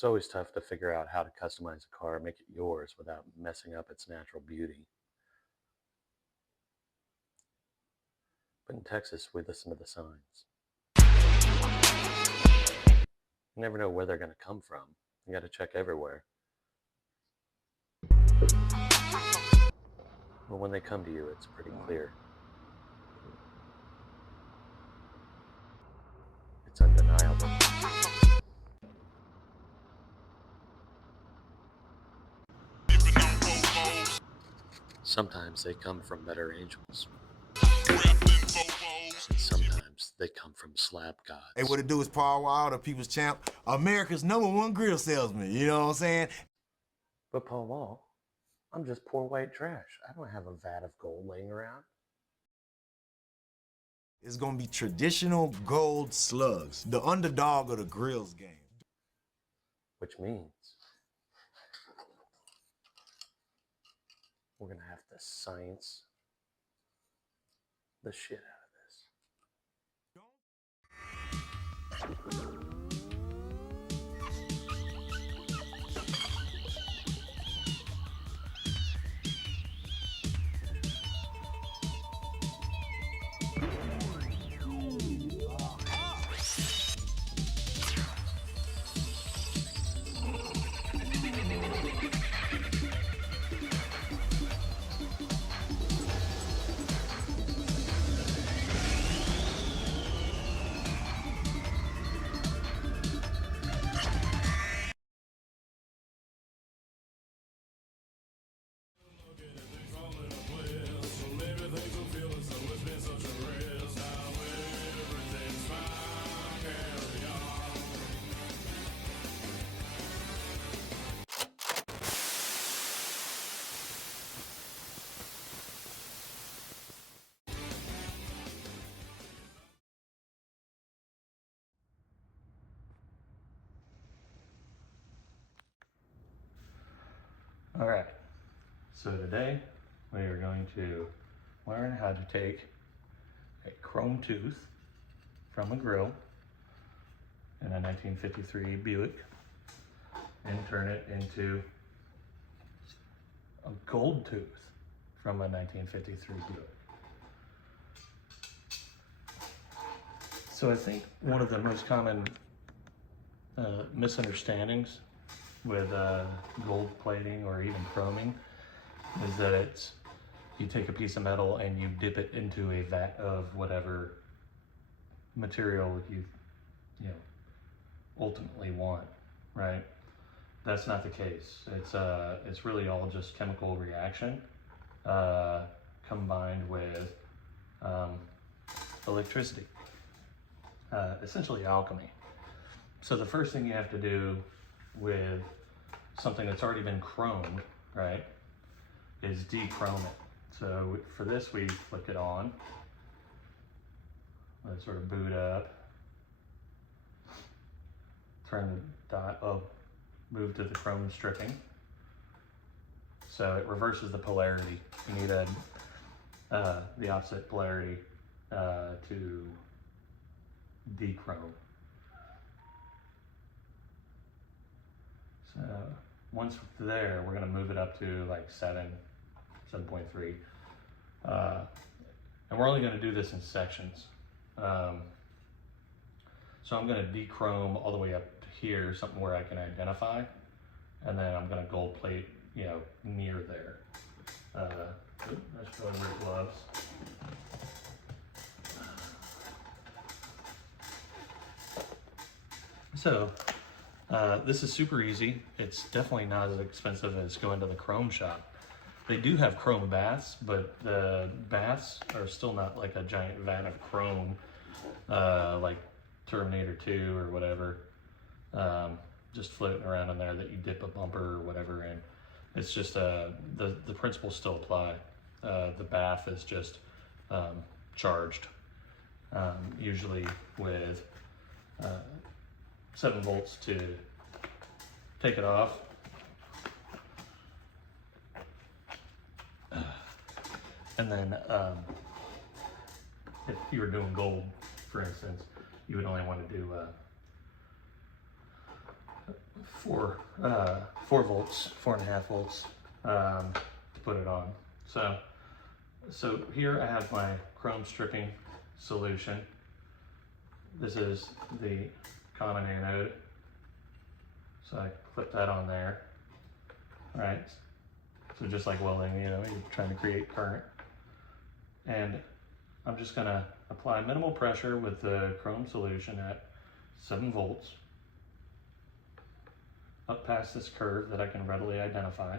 It's always tough to figure out how to customize a car, make it yours without messing up its natural beauty. But in Texas, we listen to the signs. You never know where they're going to come from. You got to check everywhere. But when they come to you, it's pretty clear. It's undeniable. Sometimes they come from better angels. And sometimes they come from slab gods. Hey, what it do is Paul Wild, the People's Champ, America's #1 grill salesman. You know what I'm saying? But Paul Wall, I'm just poor white trash. I don't have a vat of gold laying around. It's gonna be traditional gold slugs, the underdog of the Grillz game. Which means we're gonna have to science the shit out of this. All right, so today we are going to learn how to take a chrome tooth from a grill in a 1953 Buick and turn it into a gold tooth from a 1953 Buick. So I think one of the most common misunderstandings with gold plating or even chroming is that you take a piece of metal and you dip it into a vat of whatever material you ultimately want, right? That's not the case. It's really all just chemical reaction combined with electricity, essentially alchemy. So the first thing you have to do with something that's already been chromed, right, is dechrome it. So for this, we flick it on. Let it sort of boot up. Turn the dot up, move to the chrome stripping. So it reverses the polarity. You need the opposite polarity to dechrome. So once there, we're going to move it up to like 7.3. And we're only going to do this in sections. So I'm going to dechrome all the way up to here, something where I can identify. And then I'm going to gold plate, near there. Let's go and wear gloves. So this is super easy. It's definitely not as expensive as going to the chrome shop. They do have chrome baths, but the baths are still not like a giant vat of chrome, like Terminator 2 or whatever, just floating around in there that you dip a bumper or whatever in. It's just, the principles still apply. The bath is just charged, usually with 7 volts to take it off. And then if you were doing gold, for instance, you would only want to do 4 volts, 4.5 volts to put it on. So here I have my chrome stripping solution. This is the common anode. So I clip that on there. All right. So just like welding, you know, you're trying to create current. And I'm just gonna apply minimal pressure with the chrome solution at 7 volts up past this curve that I can readily identify.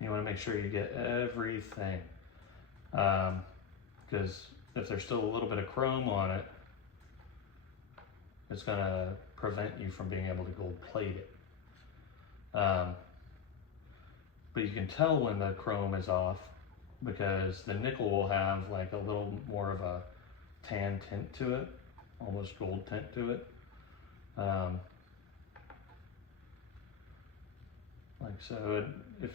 You want to make sure you get everything, because if there's still a little bit of chrome on it, it's going to prevent you from being able to gold plate it. But you can tell when the chrome is off because the nickel will have like a little more of a tan tint to it, almost gold tint to it. Like so, if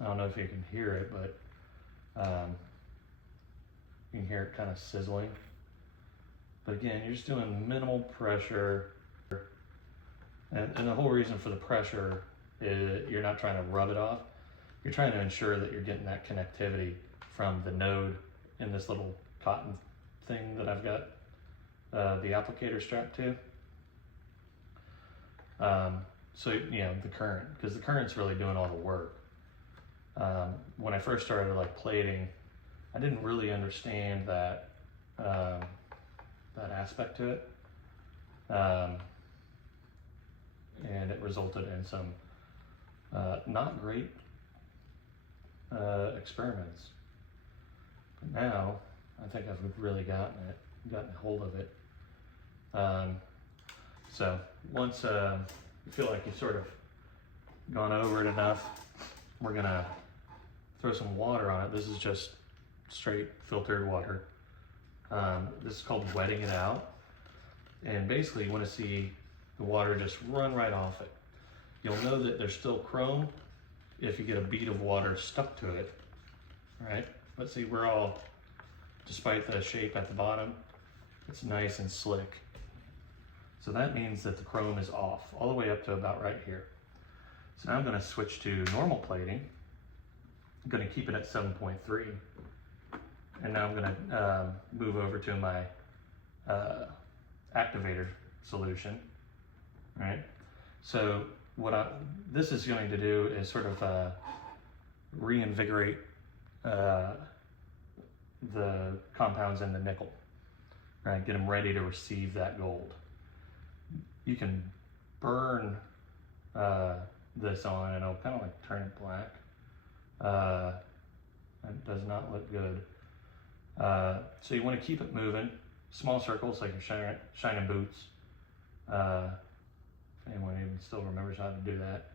I don't know if you can hear it, but you can hear it kind of sizzling. But again, you're just doing minimal pressure, and the whole reason for the pressure is you're not trying to rub it off. You're trying to ensure that you're getting that connectivity from the node in this little cotton thing that I've got the applicator strapped to. So, you know, the current, because the current's really doing all the work. When I first started like plating, I didn't really understand that that aspect to it, and it resulted in some not great experiments. But now I think I've really gotten hold of it. So once you feel like you've sort of gone over it enough, we're gonna throw some water on it. This is just straight filtered water. This is called wetting it out. And basically you want to see the water just run right off it. You'll know that there's still chrome if you get a bead of water stuck to it. All right, let's see, we're all, despite the shape at the bottom, it's nice and slick. So that means that the chrome is off all the way up to about right here. So now I'm going to switch to normal plating. I'm going to keep it at 7.3. And now I'm going to move over to my activator solution. All right. So what this is going to do is sort of reinvigorate the compounds in the nickel. Right. Get them ready to receive that gold. You can burn this on and it'll kind of like turn it black. It does not look good. So you want to keep it moving. Small circles like you're shining boots. If anyone even still remembers how to do that.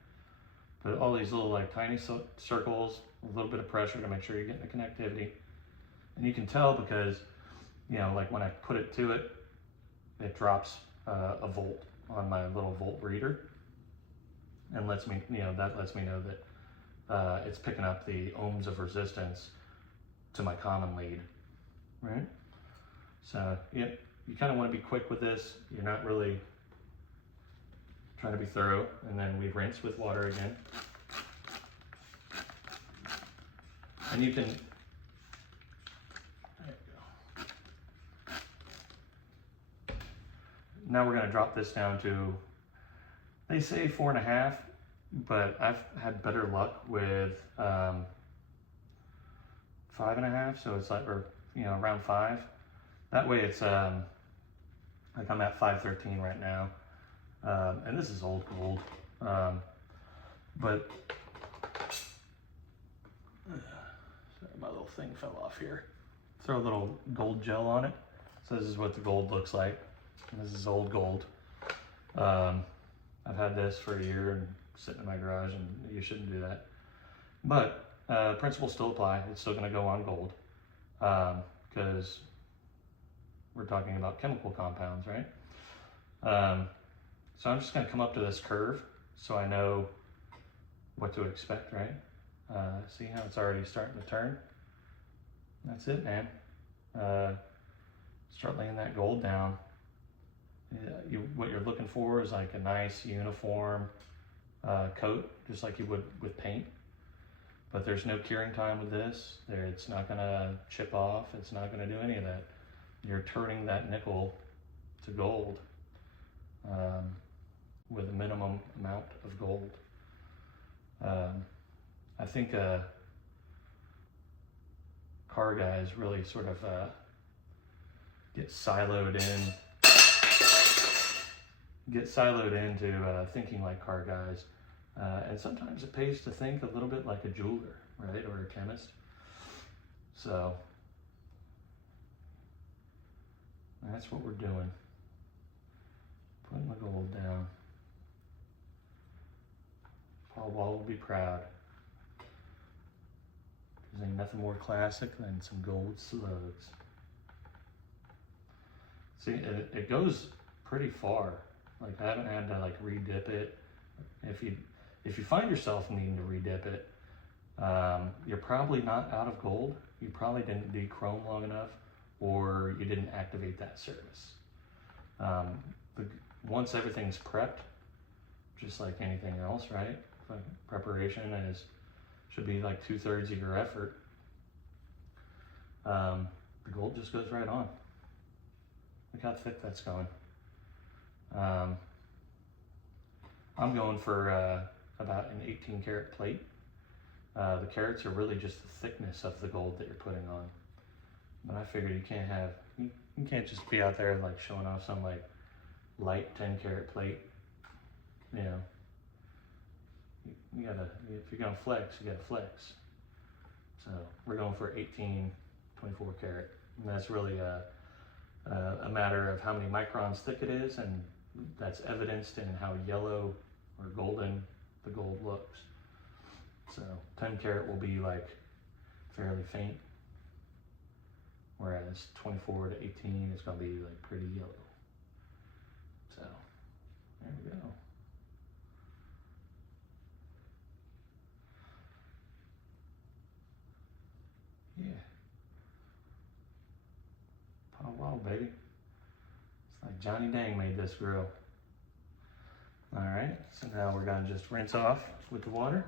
But all these little like tiny circles, a little bit of pressure to make sure you're getting the connectivity. And you can tell because, you know, like when I put it to it, it drops a volt on my little volt reader, and lets me, you know, that lets me know that it's picking up the ohms of resistance to my common lead, right? So, yep, you kind of want to be quick with this. You're not really trying to be thorough, and then we rinse with water again. And you can, there you go. Now we're going to drop this down to, they say 4.5, but I've had better luck with 5.5, so it's like, or you know, around 5. That way it's like I'm at 513 right now, and this is old gold, but sorry, my little thing fell off here. Throw a little gold gel on it. So this is what the gold looks like. This is old gold. I've had this for a year and sitting in my garage, and you shouldn't do that. But principles still apply. It's still going to go on gold because we're talking about chemical compounds, right? So I'm just going to come up to this curve so I know what to expect, right? See how it's already starting to turn? That's it, man. Start laying that gold down. what you're looking for is like a nice uniform coat, just like you would with paint. But there's no curing time with this. It's not gonna chip off. It's not gonna do any of that. You're turning that nickel to gold with a minimum amount of gold. I think car guys really sort of get siloed into thinking like car guys. And sometimes it pays to think a little bit like a jeweler, right? Or a chemist. So that's what we're doing. Putting the gold down. Paul Wall will be proud. There's ain't nothing more classic than some gold slugs. See, it goes pretty far. Like I haven't had to like re-dip it. If you find yourself needing to re-dip it, you're probably not out of gold. You probably didn't de-chrome long enough, or you didn't activate that service. Once everything's prepped, just like anything else, right? Preparation should be like 2/3 of your effort. The gold just goes right on. Look how thick that's going. I'm going for about an 18 karat plate. The carats are really just the thickness of the gold that you're putting on. But I figured you can't just be out there like showing off some like light 10 karat plate. You know, you gotta, if you're gonna flex, you gotta flex. So we're going for 18, 24 karat. And that's really a matter of how many microns thick it is, and that's evidenced in how yellow or golden the gold looks. So 10 karat will be like fairly faint, whereas 24 to 18 is going to be like pretty yellow. So there we go. Yeah. Oh wow, baby. It's like Johnny Dang made this grill. All right, so now we're gonna just rinse off with the water.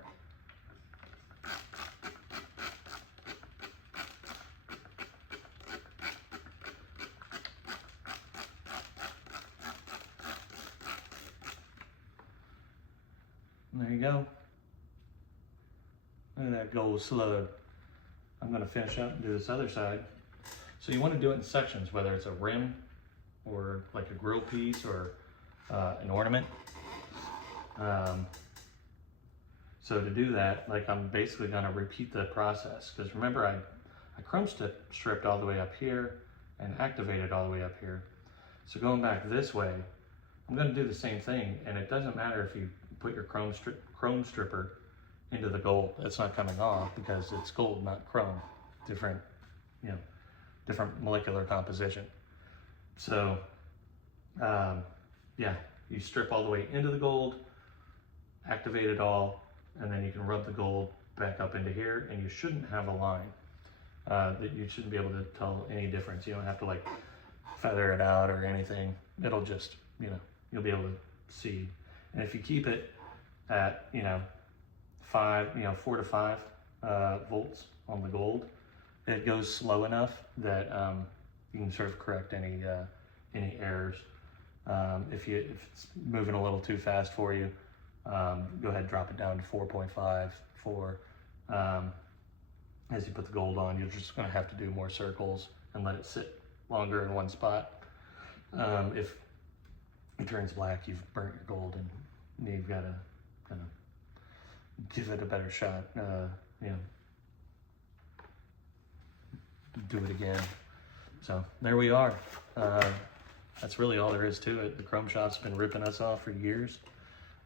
And there you go. Look at that gold slug. I'm gonna finish up and do this other side. So you wanna do it in sections, whether it's a rim or like a grill piece or an ornament. So to do that, like I'm basically gonna repeat the process, because remember I chrome stripped all the way up here and activated all the way up here. So going back this way, I'm gonna do the same thing, and it doesn't matter if you put your chrome stripper into the gold. It's not coming off because it's gold, not chrome. Different, you know, different molecular composition. So yeah, you strip all the way into the gold, activate it all, and then you can rub the gold back up into here, and you shouldn't have a line. That you shouldn't be able to tell any difference. You don't have to like feather it out or anything. It'll just, you know, you'll be able to see. And if you keep it at, you know, 4 to 5 volts on the gold, it goes slow enough that you can sort of correct any errors. If it's moving a little too fast for you, go ahead and drop it down to 4.5 for as you put the gold on. You're just going to have to do more circles and let it sit longer in one spot. If it turns black, you've burnt your gold, and you've got to kind of give it a better shot. You know, do it again. So there we are. That's really all there is to it. The chrome shop's been ripping us off for years.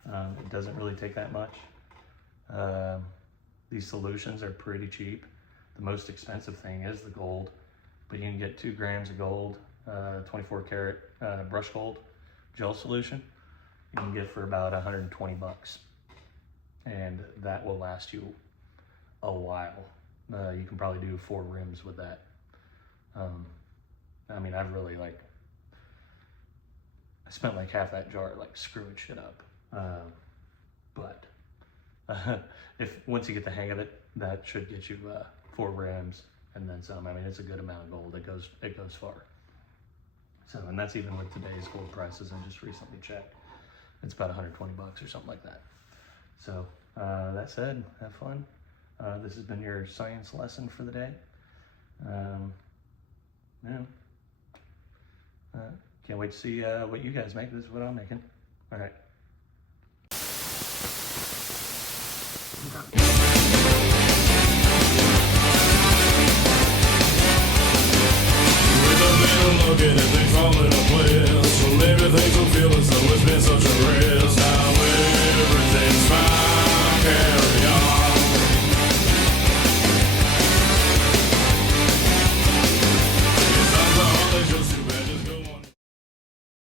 It doesn't really take that much. These solutions are pretty cheap. The most expensive thing is the gold, but you can get 2 grams of gold, 24 karat brush gold gel solution. You can get for about 120 bucks. And that will last you a while. You can probably do 4 rims with that. I mean, I've really like I spent like half that jar like screwing shit up. But if once you get the hang of it, that should get you 4 grams and then some. I mean, it's a good amount of gold. It goes far. So, and that's even with today's gold prices. I just recently checked. It's about 120 bucks or something like that. So, that said, have fun. This has been your science lesson for the day. Can't wait to see what you guys make. This is what I'm making. All right. With a middle look at it, they call it a play.